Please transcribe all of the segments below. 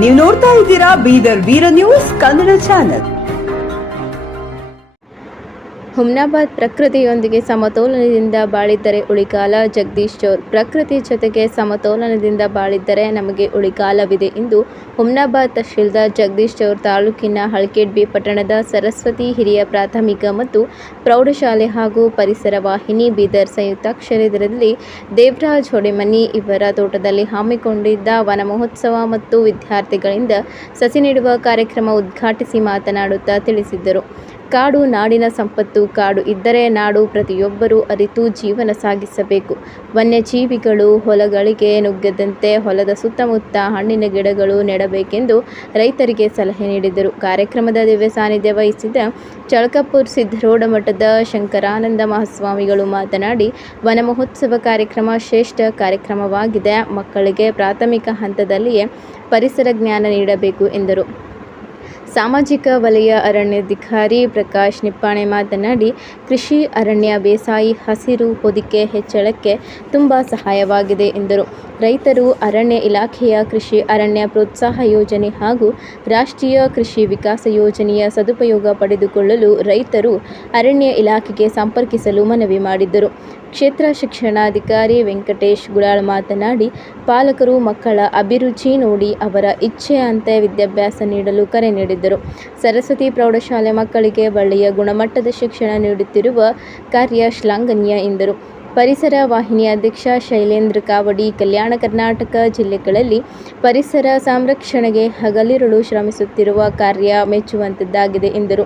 ನೀವು ನೋಡ್ತಾ ಇದ್ದೀರಾ ಬೀದರ್ ವೀರ ನ್ಯೂಸ್ ಕನ್ನಡ ಚಾನೆಲ್. ಹುಮ್ನಾಬಾದ್ ಪ್ರಕೃತಿಯೊಂದಿಗೆ ಸಮತೋಲನದಿಂದ ಬಾಳಿದ್ದರೆ ಉಳಿಗಾಲ. ಜಗದೀಶ್ ಚೌರ್. ಪ್ರಕೃತಿ ಜೊತೆಗೆ ಸಮತೋಲನದಿಂದ ಬಾಳಿದ್ದರೆ ನಮಗೆ ಉಳಿಗಾಲವಿದೆ ಎಂದು ಹುಮ್ನಾಬಾದ್ ತಹಶೀಲ್ದಾರ್ ಜಗದೀಶ್ ಚೌರ್ ತಾಲೂಕಿನ ಹಳ್ಕೆಡ್ಬಿ ಪಟ್ಟಣದ ಸರಸ್ವತಿ ಹಿರಿಯ ಪ್ರಾಥಮಿಕ ಮತ್ತು ಪ್ರೌಢಶಾಲೆ ಹಾಗೂ ಪರಿಸರ ವಾಹಿನಿ ಬೀದರ್ ಸಂಯುಕ್ತಾಶ್ರಯದಲ್ಲಿ ದೇವರಾಜ್ ಹೊಡೆಮನಿ ಇವರ ತೋಟದಲ್ಲಿ ಹಮ್ಮಿಕೊಂಡಿದ್ದ ವನ ಮಹೋತ್ಸವ ಮತ್ತು ವಿದ್ಯಾರ್ಥಿಗಳಿಂದ ಸಸಿ ನೆಡುವ ಕಾರ್ಯಕ್ರಮ ಉದ್ಘಾಟಿಸಿ ಮಾತನಾಡುತ್ತಾ ತಿಳಿಸಿದರು. ಕಾಡು ನಾಡಿನ ಸಂಪತ್ತು. ಕಾಡು ಇದ್ದರೆ ನಾಡು ಪ್ರತಿಯೊಬ್ಬರೂ ಅರಿತು ಜೀವನ ಸಾಗಿಸಬೇಕು. ವನ್ಯಜೀವಿಗಳು ಹೊಲಗಳಿಗೆ ನುಗ್ಗದಂತೆ ಹೊಲದ ಸುತ್ತಮುತ್ತ ಹಣ್ಣಿನ ಗಿಡಗಳು ನೆಡಬೇಕೆಂದು ರೈತರಿಗೆ ಸಲಹೆ ನೀಡಿದರು. ಕಾರ್ಯಕ್ರಮದ ದಿವ್ಯ ಸಾನ್ನಿಧ್ಯ ವಹಿಸಿದ ಚಳಕಪುರ್ ಸಿದ್ದರೋಡ ಮಠದ ಶಂಕರಾನಂದ ಮಹಾಸ್ವಾಮಿಗಳು ಮಾತನಾಡಿ, ವನ ಮಹೋತ್ಸವ ಕಾರ್ಯಕ್ರಮ ಶ್ರೇಷ್ಠ ಕಾರ್ಯಕ್ರಮವಾಗಿದೆ. ಮಕ್ಕಳಿಗೆ ಪ್ರಾಥಮಿಕ ಹಂತದಲ್ಲಿಯೇ ಪರಿಸರ ಜ್ಞಾನ ನೀಡಬೇಕು ಎಂದರು. ಸಾಮಾಜಿಕ ವಲಯ ಅರಣ್ಯಾಧಿಕಾರಿ ಪ್ರಕಾಶ್ ನಿಪ್ಪಾಣೆ ಮಾತನಾಡಿ, ಕೃಷಿ, ಅರಣ್ಯ ಬೇಸಾಯ, ಹಸಿರು ಹೊದಿಕೆ ಹೆಚ್ಚಳಕ್ಕೆ ತುಂಬ ಸಹಾಯವಾಗಿದೆ ಎಂದರು. ರೈತರು ಅರಣ್ಯ ಇಲಾಖೆಯ ಕೃಷಿ ಅರಣ್ಯ ಪ್ರೋತ್ಸಾಹ ಯೋಜನೆ ಹಾಗೂ ರಾಷ್ಟ್ರೀಯ ಕೃಷಿ ವಿಕಾಸ ಯೋಜನೆಯ ಸದುಪಯೋಗ ಪಡೆದುಕೊಳ್ಳಲು ರೈತರು ಅರಣ್ಯ ಇಲಾಖೆಗೆ ಸಂಪರ್ಕಿಸಲು ಮನವಿ ಮಾಡಿದ್ದರು. ಕ್ಷೇತ್ರ ಶಿಕ್ಷಣಾಧಿಕಾರಿ ವೆಂಕಟೇಶ್ ಗುಳಾಳ್ ಮಾತನಾಡಿ, ಪಾಲಕರು ಮಕ್ಕಳ ಅಭಿರುಚಿ ನೋಡಿ ಅವರ ಇಚ್ಛೆಯಂತೆ ವಿದ್ಯಾಭ್ಯಾಸ ನೀಡಲು ಕರೆ ನೀಡಿದ್ದರು. ಸರಸ್ವತಿ ಪ್ರೌಢಶಾಲೆ ಮಕ್ಕಳಿಗೆ ಒಳ್ಳೆಯ ಗುಣಮಟ್ಟದ ಶಿಕ್ಷಣ ನೀಡುತ್ತಿರುವ ಕಾರ್ಯ ಶ್ಲಾಘನೀಯ ಎಂದರು. ಪರಿಸರ ವಾಹಿನಿ ಅಧ್ಯಕ್ಷ ಶೈಲೇಂದ್ರ ಕಾವಡಿ, ಕಲ್ಯಾಣ ಕರ್ನಾಟಕ ಜಿಲ್ಲೆಗಳಲ್ಲಿ ಪರಿಸರ ಸಂರಕ್ಷಣೆಗೆ ಹಗಲಿರುಳು ಶ್ರಮಿಸುತ್ತಿರುವ ಕಾರ್ಯ ಮೆಚ್ಚುವಂತದ್ದಾಗಿದೆ ಎಂದರು.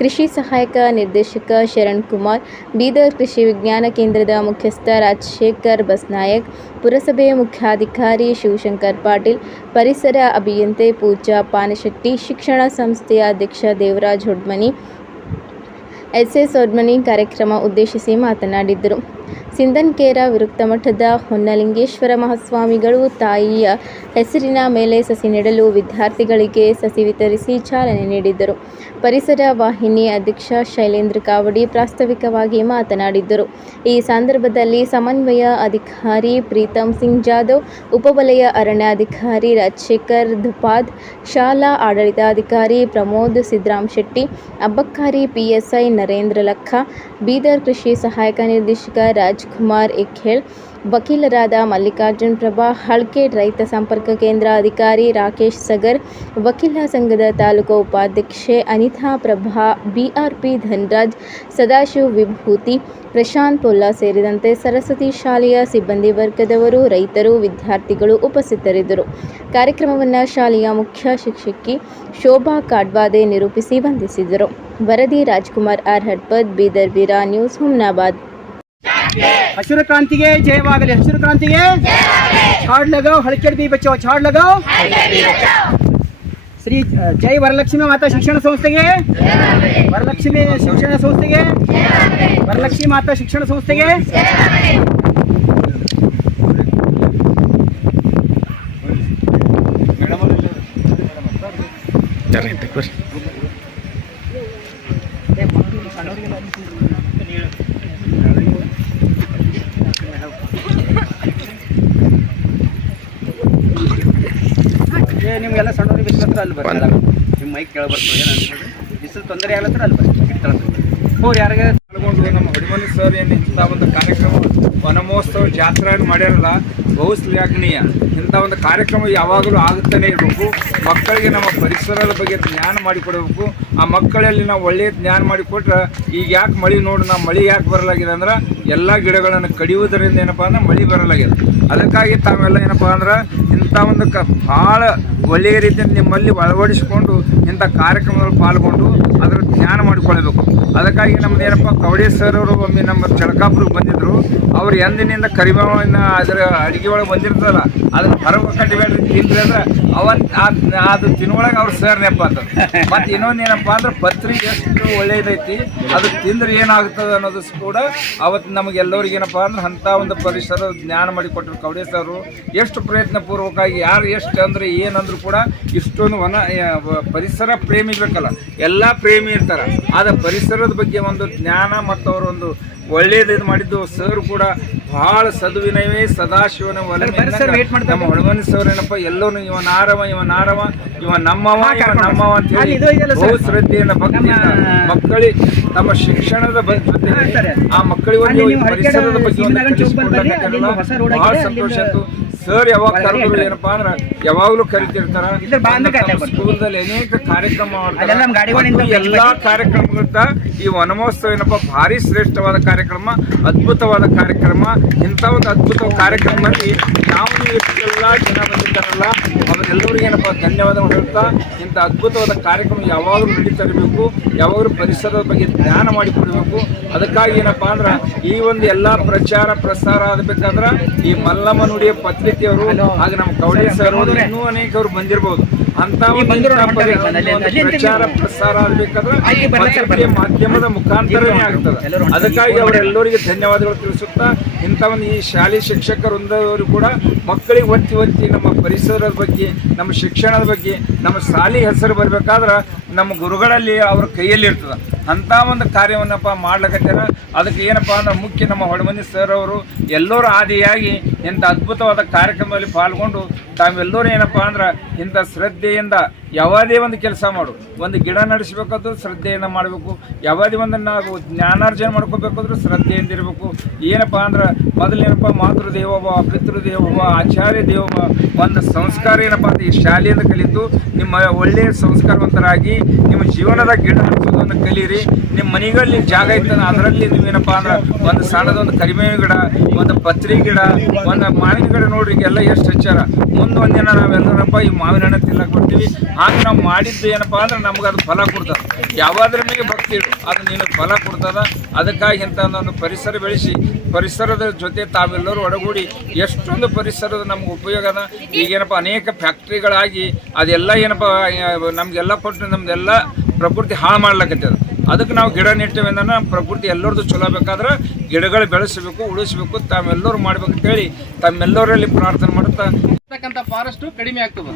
ಕೃಷಿ ಸಹಾಯಕ ನಿರ್ದೇಶಕ ಶರಣ್ ಕುಮಾರ್, ಬೀದರ್ ಕೃಷಿ ವಿಜ್ಞಾನ ಕೇಂದ್ರದ ಮುಖ್ಯಸ್ಥ ರಾಜಶೇಖರ್ ಬಸ್ನಾಯಕ್, ಪುರಸಭೆಯ ಮುಖ್ಯಾಧಿಕಾರಿ ಶಿವಶಂಕರ್ ಪಾಟೀಲ್, ಪರಿಸರ ಅಭಿಯಂತೆ ಪೂಜಾ ಪಾನಶೆಟ್ಟಿ, ಶಿಕ್ಷಣ ಸಂಸ್ಥೆಯ ಅಧ್ಯಕ್ಷ ದೇವರಾಜ್ ಹೊಡ್ಮನಿ, ಎಸ್ ಹೊಡ್ಮನಿ ಕಾರ್ಯಕ್ರಮ ಉದ್ದೇಶಿಸಿ ಮಾತನಾಡಿದ್ದರು. ಸಿಂದನ್ಕೇರ ವಿರಕ್ತ ಮಠದ ಹೊನ್ನಲಿಂಗೇಶ್ವರ ಮಹಾಸ್ವಾಮಿಗಳು ತಾಯಿಯ ಹೆಸರಿನ ಮೇಲೆ ಸಸಿ ನೆಡಲು ವಿದ್ಯಾರ್ಥಿಗಳಿಗೆ ಸಸಿ ವಿತರಿಸಿ ಚಾಲನೆ ನೀಡಿದ್ದರು. ಪರಿಸರ ವಾಹಿನಿ ಅಧ್ಯಕ್ಷ ಶೈಲೇಂದ್ರ ಕಾವಡಿ ಪ್ರಾಸ್ತಾವಿಕವಾಗಿ ಮಾತನಾಡಿದ್ದರು. ಈ ಸಂದರ್ಭದಲ್ಲಿ ಸಮನ್ವಯ ಅಧಿಕಾರಿ ಪ್ರೀತಮ್ ಸಿಂಗ್ ಜಾಧವ್, ಉಪವಲಯ ಅರಣ್ಯಾಧಿಕಾರಿ ರಾಜಶೇಖರ್ ಧಪಾದ್, ಶಾಲಾ ಆಡಳಿತಾಧಿಕಾರಿ ಪ್ರಮೋದ್ ಸಿದ್ರಾಮ್ ಶೆಟ್ಟಿ, ಅಬ್ಬಕ್ಕಾರಿ ಪಿಎಸ್ಐ ನರೇಂದ್ರ ಲಖ, ಬೀದರ್ ಕೃಷಿ ಸಹಾಯಕ ನಿರ್ದೇಶಕ ರಾಜ್ಕುಮಾರ್ ಎಖೇಳ್, ವಕೀಲರಾದ ಮಲ್ಲಿಕಾರ್ಜುನ್ ಪ್ರಭಾ, ಹಳ್ಕೆಡ್ ರೈತ ಸಂಪರ್ಕ ಕೇಂದ್ರ ಅಧಿಕಾರಿ ರಾಕೇಶ್ ಸಗರ್, ವಕೀಲ ಸಂಘದ ತಾಲೂಕು ಉಪಾಧ್ಯಕ್ಷೆ ಅನಿತಾ ಪ್ರಭಾ, ಬಿಆರ್ಪಿ ಧನರಾಜ್, ಸದಾಶಿವ್ ವಿಭೂತಿ, ಪ್ರಶಾಂತ್ ಪೊಲ್ಲಾ ಸೇರಿದಂತೆ ಸರಸ್ವತಿ ಶಾಲೆಯ ಸಿಬ್ಬಂದಿ ವರ್ಗದವರು, ರೈತರು, ವಿದ್ಯಾರ್ಥಿಗಳು ಉಪಸ್ಥಿತರಿದ್ದರು. ಕಾರ್ಯಕ್ರಮವನ್ನು ಶಾಲೆಯ ಮುಖ್ಯ ಶಿಕ್ಷಕಿ ಶೋಭಾ ಕಾಡ್ವಾದೆ ನಿರೂಪಿಸಿ ವಂದಿಸಿದರು. ವರದಿ ರಾಜ್ಕುಮಾರ್ ಆರ್ ಹಡ್ಪದ್, ಬೀದರ್ ವೀರ ನ್ಯೂಸ್, ಹುಮ್ನಾಬಾದ್. हशुर क्रांति के जयवागले, हशुर क्रांति के झाड़ लगाओ, हड़केड़ भी बचाओ, झाड़ लगाओ। श्री जय वरलक्ष्मी माता शिक्षण संस्थೆಗೆ, वरलक्ष्मी शिक्षण संस्थೆಗೆ, वरलक्ष्मी माता शिक्षण संस्थೆಗೆ. ನಿಮಗೆಲ್ಲ ಸಣ್ಣವ್ರಿಗೆ ಬಿಸಿಲತ್ರ ಅಲ್ಲಿ ಬರ್ತಾರೆ, ನಿಮ್ಮ ಮೈಕ್ ಕೇಳ ಬರ್ತದೆ, ಏನಂತ ಬಿಸಿಲು ತೊಂದರೆ ಆಗ್ಲತ್ರ ಅಲ್ಲಿ ಬರ್ತಾರೆ. ಹೋರಿ ಯಾರಿಗೆ ಪಾಲ್ಗೊಂಡು ನಮ್ಮ ಹೊಡಿಮನಿ ಸರ್ ಏನು ಇಂಥ ಒಂದು ಕಾರ್ಯಕ್ರಮ ವನ ಮಹೋತ್ಸವ ಜಾತ್ರೆ ಮಾಡ್ಯಾರಲ್ಲ, ಬಹು ಶ್ಲಾಘನೀಯ. ಇಂಥ ಒಂದು ಕಾರ್ಯಕ್ರಮ ಯಾವಾಗಲೂ ಆಗುತ್ತಾನೆ ಇರಬೇಕು. ಮಕ್ಕಳಿಗೆ ನಮ್ಮ ಪರಿಸರದ ಬಗ್ಗೆ ಜ್ಞಾನ ಮಾಡಿಕೊಡಬೇಕು. ಆ ಮಕ್ಕಳಲ್ಲಿ ನಾವು ಒಳ್ಳೆಯ ಜ್ಞಾನ ಮಾಡಿಕೊಟ್ರೆ, ಈಗ ಯಾಕೆ ಮಳೆ ನೋಡಿ ನಾವು ಮಳೆ ಯಾಕೆ ಬರಲಾಗಿದೆ ಅಂದ್ರೆ ಎಲ್ಲ ಗಿಡಗಳನ್ನು ಕಡಿಯುವುದರಿಂದ ಏನಪ್ಪ ಅಂದ್ರೆ ಮಳೆ ಬರಲಾಗಿದೆ. ಅದಕ್ಕಾಗಿ ತಾವೆಲ್ಲ ಏನಪ್ಪ ಅಂದ್ರೆ ಇಂಥ ಒಂದು ಭಾಳ ಒಳ್ಳೆಯ ರೀತಿಯಿಂದ ನಿಮ್ಮಲ್ಲಿ ಅಳವಡಿಸಿಕೊಂಡು ಇಂಥ ಕಾರ್ಯಕ್ರಮದಲ್ಲಿ ಪಾಲ್ಗೊಂಡು ಅದರ ಜ್ಞಾನ ಮಾಡಿಕೊಳ್ಬೇಕು. ಅದಕ್ಕಾಗಿ ನಮ್ದು ಏನಪ್ಪ ಕವಡೆ ಸರ್ ಅವರು ಒಮ್ಮೆ ನಮ್ಮ ಚಳಕಾಪುರಕ್ಕೆ ಬಂದಿದ್ದರು. ಅವ್ರು ಎಂದಿನಿಂದ ಕರಿಬೇವಿನ ಅದರ ಅಡುಗೆ ಒಳಗೆ ಬಂದಿರ್ತದಲ್ಲ, ಅದನ್ನು ಹೊರಗೆ ಕಟ್ಟಿಬೇಡ್ರಿ ತಿನ್ರಿ ಅಂದ್ರೆ ಅದು ತಿನ್ನೊಳಗೆ ಅವ್ರು ಸರ್ ನೆಪ ಅಂತ. ಮತ್ತು ಇನ್ನೊಂದು ಏನಪ್ಪ ಅಂದ್ರೆ ಪತ್ರಿ ಎಷ್ಟು ಒಳ್ಳೆಯದೈತಿ, ಅದು ತಿಂದ್ರೆ ಏನಾಗ್ತದೆ ಅನ್ನೋದು ಕೂಡ ಅವತ್ತು ನಮಗೆಲ್ಲರಿಗೆ ಏನಪ್ಪ ಅಂದ್ರೆ ಅಂಥ ಒಂದು ಪರಿಸರ ಜ್ಞಾನ ಮಾಡಿಕೊಟ್ರು ಕವಡೆ ಸರ್. ಎಷ್ಟು ಪ್ರಯತ್ನ ಪೂರ್ವಕವಾಗಿ ಯಾರು ಎಷ್ಟು ಅಂದರೆ ಏನಂದ್ರೂ ಕೂಡ ಇಷ್ಟೊಂದು ಪರಿಸರ ಪ್ರೇಮಿ ಬೇಕಲ್ಲ, ಎಲ್ಲ ಪ್ರೇಮಿ ಮಾಡ್ತಾರೆ. ಆದ ಪರಿಸರದ ಬಗ್ಗೆ ಒಂದು ಜ್ಞಾನ ಮತ್ತು ಅವರು ಒಂದು ಒಳ್ಳೇದು ಇದು ಮಾಡಿದ್ದು ಸರ್ ಕೂಡ ಬಹಳ ಸದ್ವಿನಯವೇ ಸದಾಶಿವನ ನಮ್ಮ ಹೊಳಮನಿ ಸರ್ ಏನಪ್ಪ ಎಲ್ಲೋನು ಇವ ನಾರವ ಇವ ನಮ್ಮವ ಅಂತ ಹೇಳಿ ಬಹು ಶ್ರದ್ಧೆಯಿಂದ ಭಕ್ತಿಯಿಂದ ಮಕ್ಕಳಿಗೆ ತಮ್ಮ ಶಿಕ್ಷಣದ ಬಗ್ಗೆ ಆ ಮಕ್ಕಳಿಗೆ ಒಂದು ಪರಿಸರದ ಬಗ್ಗೆ ಒಂದು ಬಹಳ ಸಂತೋಷ ಆಯ್ತು. ಸರ್ ಯಾವಾಗ ಕರೆದ್ರು ಏನಪ್ಪಾ ಅಂದ್ರೆ ಯಾವಾಗ್ಲೂ ಕರಿತಿರ್ತಾರ. ಸ್ಕೂಲ್ದಲ್ಲಿ ಅನೇಕ ಕಾರ್ಯಕ್ರಮ ಮಾಡ್ತಾರೆ. ಎಲ್ಲಾ ಕಾರ್ಯಕ್ರಮಗಳಿಂದ ಈ ವನಮಹೋತ್ಸವ ಏನಪ್ಪಾ ಭಾರಿ ಶ್ರೇಷ್ಠವಾದ ಕಾರ್ಯಕ್ರಮ, ಅದ್ಭುತವಾದ ಕಾರ್ಯಕ್ರಮ. ಇಂಥ ಒಂದು ಅದ್ಭುತ ಕಾರ್ಯಕ್ರಮದಲ್ಲಿ ನಾವು ಎಲ್ಲ ಜನ ಬಂದಿದ್ದಾರಲ್ಲ ಅವರೆಲ್ಲರಿಗೂ ಏನಪ್ಪಾ ಧನ್ಯವಾದಗಳು ಹೇಳ್ತಾ, ಇಂಥ ಅದ್ಭುತವಾದ ಕಾರ್ಯಕ್ರಮ ಯಾವಾಗಲೂ ನಡೀತಾ ಇರಬೇಕು, ಯಾವಾಗಲೂ ಪರಿಸರದ ಬಗ್ಗೆ ಜ್ಞಾನ ಮಾಡಿಕೊಡ್ಬೇಕು. ಅದಕ್ಕಾಗಿ ಏನಪ್ಪಾ ಅಂದ್ರೆ ಈ ಒಂದು ಎಲ್ಲಾ ಪ್ರಚಾರ ಪ್ರಸಾರ ಆಗಬೇಕಾದ್ರೆ ಈ ಮಲ್ಲಮ್ಮ ನುಡಿಯ ಪತ್ರಿಕೆಯವರು ಹಾಗೆ ನಮ್ಮ ಕವಡೆ ಸರ್ ಇನ್ನೂ ಅನೇಕರು ಬಂದಿರಬಹುದು. ಅಂತ ಪ್ರಚಾರ ಪ್ರಸಾರ ಆಗಬೇಕಾದ್ರೆ ಮಾಧ್ಯಮದ ಮುಖಾಂತರನೇ ಆಗ್ತದೆ. ಅದಕ್ಕಾಗಿ ಅವರೆಲ್ಲರಿಗೆ ಧನ್ಯವಾದಗಳು ತಿಳಿಸುತ್ತಾ, ಇಂಥ ಒಂದು ಈ ಶಾಲೆ ಶಿಕ್ಷಕ ವೃಂದದವರು ಕೂಡ ಮಕ್ಕಳಿಗೆ ಒತ್ತಿ ನಮ್ಮ ಪರಿಸರದ ಬಗ್ಗೆ, ನಮ್ಮ ಶಿಕ್ಷಣದ ಬಗ್ಗೆ, ನಮ್ಮ ಶಾಲೆ ಹೆಸರು ಬರಬೇಕಾದ್ರೆ ನಮ್ಮ ಗುರುಗಳಲ್ಲಿ ಅವ್ರ ಕೈಯಲ್ಲಿ ಇರ್ತದೆ. ಅಂಥ ಒಂದು ಕಾರ್ಯವನ್ನಪ್ಪ ಮಾಡ್ಲಿಕತ್ತಾರ. ಅದಕ್ಕೆ ಏನಪ್ಪ ಅಂದ್ರೆ ಮುಖ್ಯ ನಮ್ಮ ಹೊಳಮನಿ ಸರ್ ಅವರು ಎಲ್ಲರೂ ಆದಿಯಾಗಿ ಇಂಥ ಅದ್ಭುತವಾದ ಕಾರ್ಯಕ್ರಮದಲ್ಲಿ ಪಾಲ್ಗೊಂಡು ತಾವೆಲ್ಲರೂ ಏನಪ್ಪ ಅಂದ್ರೆ ಇಂಥ ಶ್ರದ್ಧೆಯಿಂದ ಯಾವುದೇ ಒಂದು ಕೆಲಸ ಮಾಡು, ಒಂದು ಗಿಡ ನಡೆಸಬೇಕಾದ್ರೂ ಶ್ರದ್ಧೆಯಿಂದ ಮಾಡಬೇಕು, ಯಾವುದೇ ಒಂದು ನಾವು ಜ್ಞಾನಾರ್ಜನೆ ಮಾಡ್ಕೋಬೇಕಾದ್ರೂ ಶ್ರದ್ಧೆಯಿಂದ ಇರಬೇಕು. ಏನಪ್ಪ ಅಂದ್ರೆ ಮೊದಲೇನಪ್ಪ ಮಾತೃದೇವೋಭವ, ಪಿತೃದೇವೋಭವ, ಆಚಾರ್ಯ ದೇವೋಭವ ಒಂದು ಸಂಸ್ಕಾರ ಏನಪ್ಪ ಅಂದ್ರೆ ಈ ಶಾಲೆಯಿಂದ ಕಲಿತು ನಿಮ್ಮ ಒಳ್ಳೆಯ ಸಂಸ್ಕಾರವಂತರಾಗಿ ನಿಮ್ಮ ಜೀವನದ ಗಿಡ ಹಚ್ಚೋದನ್ನು ಕಲೀರಿ. ನಿಮ್ಮ ಮನೆಗಳಲ್ಲಿ ಜಾಗ ಇರ್ತದೆ, ಅದರಲ್ಲಿ ನೀವೇನಪ್ಪ ಅಂದ್ರೆ ಒಂದು ಸಣ್ಣದೊಂದು ಕರಿಬೇವಿನ ಗಿಡ, ಒಂದು ಪತ್ರಿ ಗಿಡ, ಒಂದು ಮಾವಿನ ಗಿಡ ನೋಡ್ರಿ ಎಲ್ಲ ಎಷ್ಟು ಹಚ್ಚಾರ. ಮುಂದೆ ಒಂದಿನ ನಾವೆಲ್ಲರಪ್ಪ ಈ ಮಾವಿನ ಹಣ್ಣು ತಿನ್ನಕ್ಕೆ ಬರ್ತೀವಿ. ಹಾಗೆ ನಾವು ಮಾಡಿದ್ದು ಏನಪ್ಪ ಅಂದ್ರೆ ನಮ್ಗೆ ಅದು ಫಲ ಕೊಡ್ತದೆ. ಯಾವಾದ್ರ ಮೇಲೆ ಭಕ್ತಿ ಇಡು ಅದು ನಿನಗೆ ಫಲ ಕೊಡ್ತದ. ಅದಕ್ಕಾಗಿ ಇಂಥ ಒಂದು ಪರಿಸರ ಬೆಳೆಸಿ ಪರಿಸರದ ಜೊತೆ ತಾವೆಲ್ಲರೂ ಒಡಗೂಡಿ ಎಷ್ಟೊಂದು ಪರಿಸರದ ನಮ್ಗೆ ಉಪಯೋಗ ಅದ. ಈಗೇನಪ್ಪ ಅನೇಕ ಫ್ಯಾಕ್ಟ್ರಿಗಳಾಗಿ ಅದೆಲ್ಲ ಏನಪ್ಪ ನಮಗೆಲ್ಲ ಕೊಟ್ಟು ನಮ್ದೆಲ್ಲ ಪ್ರಕೃತಿ ಹಾಳು ಮಾಡ್ಲಕತ್ತದ. ಅದಕ್ಕೆ ನಾವು ಗಿಡ ನೆಟ್ಟಿವಿ ಅಂದ್ರೆ ಪ್ರಕೃತಿ ಎಲ್ಲರದ್ದು ಚಲೋ ಬೇಕಾದ್ರೆ ಗಿಡಗಳು ಬೆಳೆಸಬೇಕು, ಉಳಿಸ್ಬೇಕು, ತಾವೆಲ್ಲರೂ ಮಾಡ್ಬೇಕಂತೇಳಿ ತಮ್ಮೆಲ್ಲರಲ್ಲಿ ಪ್ರಾರ್ಥನೆ ಮಾಡುತ್ತಾ ಫಾರೆಸ್ಟ್ ಕಡಿಮೆ ಆಗ್ತದೆ.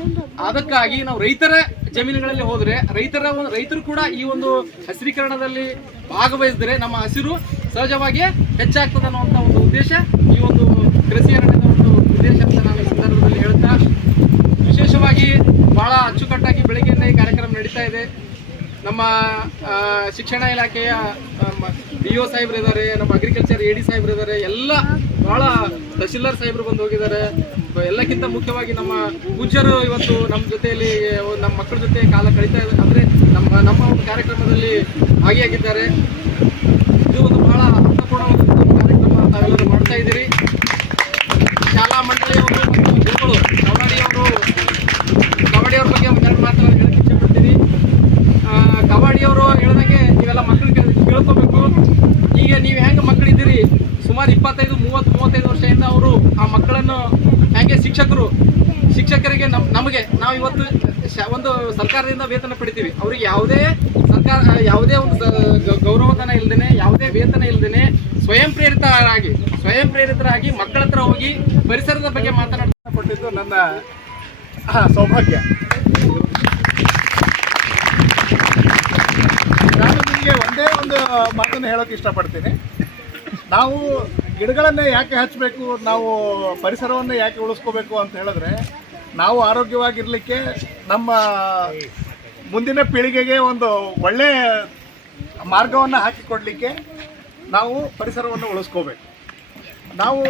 ಅದಕ್ಕಾಗಿ ನಾವು ರೈತರ ಜಮೀನುಗಳಲ್ಲಿ ಹೋದ್ರೆ ರೈತರು ಕೂಡ ಈ ಒಂದು ಹಸಿರೀಕರಣದಲ್ಲಿ ಭಾಗವಹಿಸಿದ್ರೆ ನಮ್ಮ ಹಸಿರು ಸಹಜವಾಗಿ ಹೆಚ್ಚಾಗ್ತದೆ ಅನ್ನುವಂಥ ಒಂದು ಉದ್ದೇಶ ಈ ಒಂದು ಕೃಷಿ ಅರಣ್ಯದ ಒಂದು ಉದ್ದೇಶ ಅಂತ ನಾನು ಈ ಸಂದರ್ಭದಲ್ಲಿ ಹೇಳ್ತಾ, ವಿಶೇಷವಾಗಿ ಬಹಳ ಅಚ್ಚುಕಟ್ಟಾಗಿ ಬೆಳಗ್ಗೆಯಿಂದ ಈ ಕಾರ್ಯಕ್ರಮ ನಡೀತಾ ಇದೆ. ನಮ್ಮ ಶಿಕ್ಷಣ ಇಲಾಖೆಯ BO ಸಾಹೇಬ್ರು ಇದ್ದಾರೆ, ನಮ್ಮ ಅಗ್ರಿಕಲ್ಚರ್ AD ಸಾಹೇಬ್ರು ಇದ್ದಾರೆ, ಎಲ್ಲ ಬಹಳ ತಹಶೀಲ್ದಾರ್ ಸಾಹೇಬ್ರು ಬಂದು ಹೋಗಿದ್ದಾರೆ. ಎಲ್ಲಕ್ಕಿಂತ ಮುಖ್ಯವಾಗಿ ನಮ್ಮ ಪೂಜ್ಯರು ಇವತ್ತು ನಮ್ಮ ಜೊತೆಯಲ್ಲಿ ನಮ್ಮ ಮಕ್ಕಳ ಜೊತೆ ಕಾಲ ಕಳೀತಾ ಇದ್ದಾರೆ, ಅಂದರೆ ನಮ್ಮ ಒಂದು ಕಾರ್ಯಕ್ರಮದಲ್ಲಿ ಭಾಗಿಯಾಗಿದ್ದಾರೆ. ಇದು ಒಂದು ಬಹಳ ಅರ್ಥಪೂರ್ಣವಾದ ಕಾರ್ಯಕ್ರಮ ತಾವೆಲ್ಲರೂ ಮಾಡ್ತಾ ಇದ್ದೀರಿ. ಶಾಲಾ ಮಂಡಳಿಯವರು ಮತ್ತು ಗುರುಗಳು ಕಬಡ್ಡಿಯವ್ರ ಬಗ್ಗೆ ಒಂದೆರಡು ಮಾತನ್ನು ಹೇಳಕ್ಕೆ ಇಷ್ಟಪಡ್ತೀನಿ. ಕಬಡ್ಡಿಯವರು ಹೇಳ್ದಂಗೆ ನೀವೆಲ್ಲ ಮಕ್ಕಳಿಗೆ ಕೇಳ್ಕೋಬೇಕು. ಈಗ ನೀವು ಹೆಂಗೆ ಮಕ್ಕಳಿದ್ದೀರಿ, ಸುಮಾರು 25-30-35 ವರ್ಷದಿಂದ ಅವರು ಆ ಮಕ್ಕಳನ್ನು ಹೆಂಗೆ ಶಿಕ್ಷಕರಿಗೆ ನಾವು ಇವತ್ತು ಒಂದು ಸರ್ಕಾರದಿಂದ ವೇತನ ಪಡಿತೀವಿ. ಅವ್ರಿಗೆ ಯಾವುದೇ ಒಂದು ಗೌರವಧನ ಇಲ್ಲದೇನೆ, ಯಾವುದೇ ವೇತನ ಇಲ್ಲದೇನೆ ಸ್ವಯಂ ಪ್ರೇರಿತರಾಗಿ ಮಕ್ಕಳ ಹತ್ರ ಹೋಗಿ ಪರಿಸರದ ಬಗ್ಗೆ ಮಾತನಾಡಪಟ್ಟಿದ್ದು ನನ್ನ ಸೌಭಾಗ್ಯ. ನಾನು ನಿಮಗೆ ಒಂದೇ ಒಂದು ಮಾತನ್ನು ಹೇಳೋಕೆ ಇಷ್ಟಪಡ್ತೀನಿ. ನಾವು ಗಿಡಗಳನ್ನು ಯಾಕೆ ಹಚ್ಚಬೇಕು, ನಾವು ಪರಿಸರವನ್ನು ಯಾಕೆ ಉಳಿಸ್ಕೋಬೇಕು ಅಂತ ಹೇಳಿದ್ರೆ, ನಾವು ಆರೋಗ್ಯವಾಗಿರಲಿಕ್ಕೆ, ನಮ್ಮ ಮುಂದಿನ ಪೀಳಿಗೆಗೆ ಒಂದು ಒಳ್ಳೆಯ ಮಾರ್ಗವನ್ನು ಹಾಕಿಕೊಡಲಿಕ್ಕೆ ನಾವು ಪರಿಸರವನ್ನು ಉಳಿಸ್ಕೋಬೇಕು. ನಾವು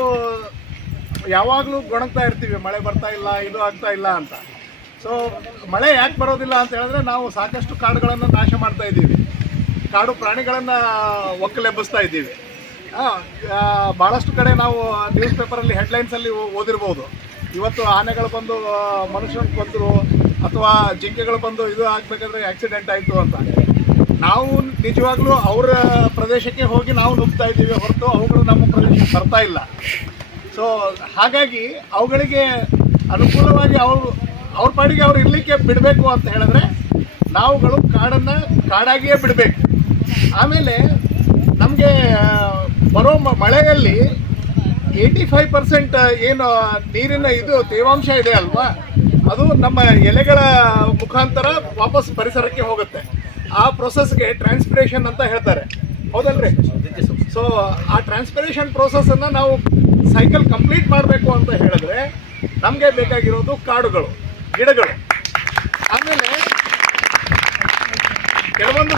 ಯಾವಾಗಲೂ ಗೊಣಗ್ತಾ ಇರ್ತೀವಿ, ಮಳೆ ಬರ್ತಾ ಇಲ್ಲ, ಇದು ಆಗ್ತಾ ಇಲ್ಲ ಅಂತ. ಸೊ ಮಳೆ ಯಾಕೆ ಬರೋದಿಲ್ಲ ಅಂತ ಹೇಳಿದ್ರೆ, ನಾವು ಸಾಕಷ್ಟು ಕಾಡುಗಳನ್ನು ನಾಶ ಮಾಡ್ತಾ ಇದ್ದೀವಿ, ಕಾಡು ಪ್ರಾಣಿಗಳನ್ನು ಒಕ್ಕಲೆಬ್ಬಿಸ್ತಾ ಇದ್ದೀವಿ. ಭಾಳಷ್ಟು ಕಡೆ ನಾವು ನ್ಯೂಸ್ ಪೇಪರಲ್ಲಿ ಹೆಡ್ಲೈನ್ಸಲ್ಲಿ ಓದಿರ್ಬೋದು, ಇವತ್ತು ಆನೆಗಳು ಬಂದು ಮನುಷ್ಯನ ಕೊಂದರು ಅಥವಾ ಜಿಂಕೆಗಳು ಬಂದು ಇದು ಆಗಬೇಕಾದ್ರೆ ಆಕ್ಸಿಡೆಂಟ್ ಆಯಿತು ಅಂತ. ನಾವು ನಿಜವಾಗ್ಲೂ ಅವರ ಪ್ರದೇಶಕ್ಕೆ ಹೋಗಿ ನಾವು ನುಗ್ತಾ ಇದ್ದೀವಿ ಹೊರತು ಅವುಗಳು ನಮ್ಮ ಪ್ರದೇಶಕ್ಕೆ ಬರ್ತಾ ಇಲ್ಲ. ಸೊ ಹಾಗಾಗಿ ಅವುಗಳಿಗೆ ಅನುಕೂಲವಾಗಿ ಅವ್ರ ಪಾಡಿಗೆ ಅವ್ರು ಇರಲಿಕ್ಕೆ ಬಿಡಬೇಕು ಅಂತ ಹೇಳಿದ್ರೆ ನಾವುಗಳು ಕಾಡನ್ನು ಕಾಡಾಗಿಯೇ ಬಿಡಬೇಕು. ಆಮೇಲೆ ನಮಗೆ ಬರೋ ಮಳೆಯಲ್ಲಿ 85% ಏನು ನೀರಿನ ಇದು ತೇವಾಂಶ ಇದೆ ಅಲ್ವಾ, ಅದು ನಮ್ಮ ಎಲೆಗಳ ಮುಖಾಂತರ ವಾಪಸ್ ಪರಿಸರಕ್ಕೆ ಹೋಗುತ್ತೆ. ಆ ಪ್ರೊಸೆಸ್ಗೆ ಟ್ರಾನ್ಸ್ಪಿರೇಷನ್ ಅಂತ ಹೇಳ್ತಾರೆ, ಹೌದಲ್ರಿ? ಸೊ ಆ ಟ್ರಾನ್ಸ್ಪಿರೇಷನ್ ಪ್ರೋಸೆಸ್ಸನ್ನು ನಾವು ಸೈಕಲ್ ಕಂಪ್ಲೀಟ್ ಮಾಡಬೇಕು ಅಂತ ಹೇಳಿದ್ರೆ ನಮಗೆ ಬೇಕಾಗಿರೋದು ಕಾಡುಗಳು, ಗಿಡಗಳು. ಆಮೇಲೆ ಕೆಲವೊಂದು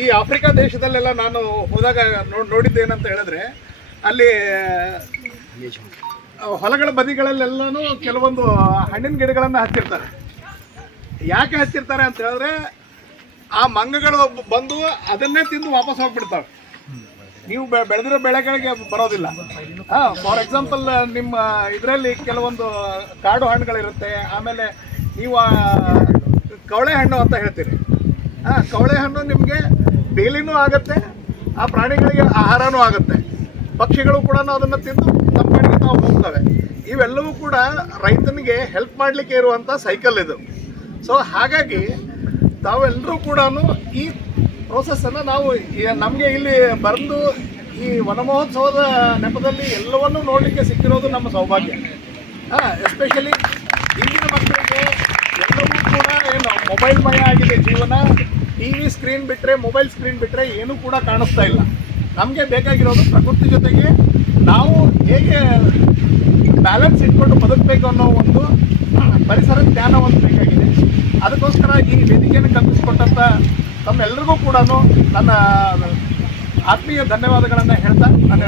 ಈ ಆಫ್ರಿಕಾ ದೇಶದಲ್ಲೆಲ್ಲ ನಾನು ಹೋದಾಗ ನೋಡಿದ್ದೇನಂತ ಹೇಳಿದ್ರೆ ಅಲ್ಲಿ ಹೊಲಗಳ ಬದಿಗಳಲ್ಲೆಲ್ಲನೂ ಕೆಲವೊಂದು ಹಣ್ಣಿನ ಗಿಡಗಳನ್ನು ಹಚ್ಚಿರ್ತಾರೆ. ಯಾಕೆ ಹಚ್ಚಿರ್ತಾರೆ ಅಂತ ಹೇಳಿದ್ರೆ ಆ ಮಂಗಗಳು ಬಂದು ಅದನ್ನೇ ತಿಂದು ವಾಪಸ್ ಹೋಗ್ಬಿಡ್ತಾವೆ. ನೀವು ಬೆಳೆದಿರೋ ಬೆಳೆಗಳಿಗೆ ಬರೋದಿಲ್ಲ. ಫಾರ್ ಎಕ್ಸಾಂಪಲ್ ನಿಮ್ಮ ಇದರಲ್ಲಿ ಕೆಲವೊಂದು ಕಾಡು ಹಣ್ಣುಗಳಿರುತ್ತೆ. ಆಮೇಲೆ ನೀವು ಕವಳೆ ಹಣ್ಣು ಅಂತ ಹೇಳ್ತೀರಿ. ಕವಳೆ ಹಣ್ಣು ನಿಮಗೆ ಬೇಲಿನೂ ಆಗುತ್ತೆ, ಆ ಪ್ರಾಣಿಗಳಿಗೆ ಆಹಾರನೂ ಆಗುತ್ತೆ. ಪಕ್ಷಿಗಳು ಕೂಡ ಅದನ್ನು ತಿಂದು ನಮ್ಮ ಕಡೆಗೆ ತಾವು ಹೋಗ್ತವೆ. ಇವೆಲ್ಲವೂ ಕೂಡ ರೈತನಿಗೆ ಹೆಲ್ಪ್ ಮಾಡಲಿಕ್ಕೆ ಇರುವಂಥ ಸೈಕಲ್ ಇದು. ಸೊ ಹಾಗಾಗಿ ತಾವೆಲ್ಲರೂ ಕೂಡ ಈ ಪ್ರೋಸೆಸ್ಸನ್ನು ನಾವು ನಮಗೆ ಇಲ್ಲಿ ಬಂದು ಈ ವನ ಮಹೋತ್ಸವದ ನೆಪದಲ್ಲಿ ಎಲ್ಲವನ್ನೂ ನೋಡಲಿಕ್ಕೆ ಸಿಕ್ಕಿರೋದು ನಮ್ಮ ಸೌಭಾಗ್ಯ. ಎಸ್ಪೆಷಲಿ ಇಂದಿನ ಮಕ್ಕಳಿಗೆ ಎಲ್ಲವೂ ಕೂಡ ಏನು ಮೊಬೈಲ್ ಮಯ ಆಗಿದೆ ಜೀವನ. ಟಿ ವಿ ಸ್ಕ್ರೀನ್ ಬಿಟ್ಟರೆ, ಮೊಬೈಲ್ ಸ್ಕ್ರೀನ್ ಬಿಟ್ಟರೆ ಏನೂ ಕೂಡ ಕಾಣಿಸ್ತಾ ಇಲ್ಲ. ನಮಗೆ ಬೇಕಾಗಿರೋದು ಪ್ರಕೃತಿ ಜೊತೆಗೆ ನಾವು ಹೇಗೆ ಬ್ಯಾಲೆನ್ಸ್ ಇಟ್ಕೊಂಡು ಬದುಕಬೇಕು ಅನ್ನೋ ಒಂದು ಪರಿಸರ ಜ್ಞಾನ ಒಂದು ಬೇಕಾಗಿದೆ. ಅದಕ್ಕೋಸ್ಕರ ಈ ವೇದಿಕೆಯನ್ನು ಕಲ್ಪಿಸಿಕೊಟ್ಟಂಥ ತಮ್ಮೆಲ್ಲರಿಗೂ ಕೂಡ ನನ್ನ ಆತ್ಮೀಯ ಧನ್ಯವಾದಗಳನ್ನು ಹೇಳ್ತಾ ನಾನು